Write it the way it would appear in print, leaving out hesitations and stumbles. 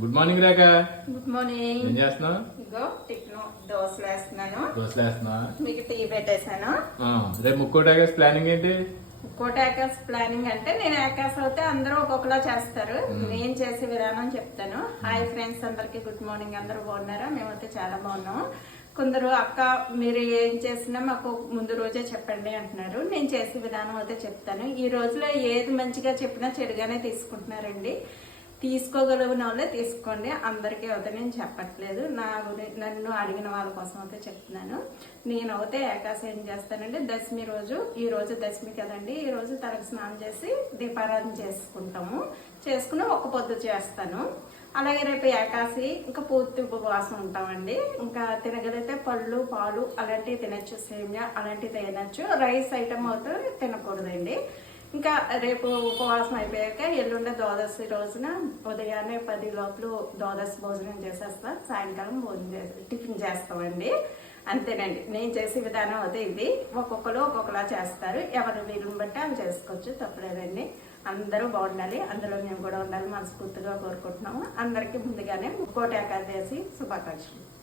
Good morning Rekha. Good morning. ఏం చేస్తున్నావు? ఇగో tiffin దోశలు వేస్తున్నాను. దోశలు వేస్తున్నా. మీకు టీ పెట్టేశాను. రేపు ముక్కోటి ఆగస్ట్ ప్లానింగ్ ఏంటి? ఇంకోటి ఏకాస్ ప్లానింగ్ అంటే నేను ఏకాస్ అయితే అందరూ ఒక్కొక్కలా చేస్తారు. నేను చేసే విధానం చెప్తాను. హాయ్ ఫ్రెండ్స్, అందరికి గుడ్ మార్నింగ్. అందరూ బాగున్నారా? మేమైతే చాలా బాగున్నాము. కొందరు అక్క మీరు ఏం చేసినా మాకు ముందు రోజే చెప్పండి అంటున్నారు. నేను చేసే విధానం అయితే చెప్తాను. ఈ రోజులో ఏది మంచిగా చెప్పినా చెడుగానే తీసుకుంటున్నారండి. తీసుకోగలిగిన వాళ్ళే తీసుకోండి, అందరికీ అయితే నేను చెప్పట్లేదు. నన్ను అడిగిన వాళ్ళ కోసం అయితే చెప్తున్నాను. నేను అయితే ఏకాశి ఏం చేస్తానండి, దశమి రోజు, ఈ రోజు దశమి కదండి, ఈ రోజు తలకు స్నానం చేసి దీపారాధన చేసుకుని ఒక పొద్దు చేస్తాను. అలాగే రేపు ఏకాశి ఇంకా పూర్తి ఉపవాసం ఉంటామండి. ఇంకా తినగలిగితే పళ్ళు పాలు అలాంటివి తినచ్చు, సేమియా అలాంటివి తినచ్చు. రైస్ ఐటమ్ అయితే తినకూడదండి. ఇంకా రేపు ఉపవాసం అయిపోయాక ఎల్లుండే ద్వాదశి రోజున ఉదయాన్నే 10 లోపల ద్వాదశి భోజనం చేసేస్తాం. సాయంకాలం టిఫిన్ చేస్తామండి. అంతేనండి, నేను చేసే విధానం అదే. ఇది ఒక్కొక్కరు ఒక్కొక్కలా చేస్తారు. ఎవరి వీలుని బట్టి అవి చేసుకోవచ్చు, తప్పలేదండి. అందరూ బాగుండాలి, అందులో మేము కూడా ఉండాలి మనస్ఫూర్తిగా కోరుకుంటున్నాము. అందరికీ ముందుగానే ముక్కోటి ఏకాదశి శుభాకాంక్షలు.